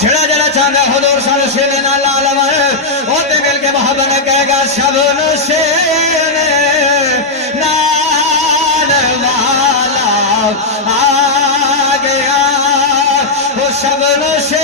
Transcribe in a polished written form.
جڑا جڑا چاہتا حضور سال شیر نال عالم وہ تے مل کے محبت کہے گا شبن شیر نال والا آ گیا وہ شبن شیر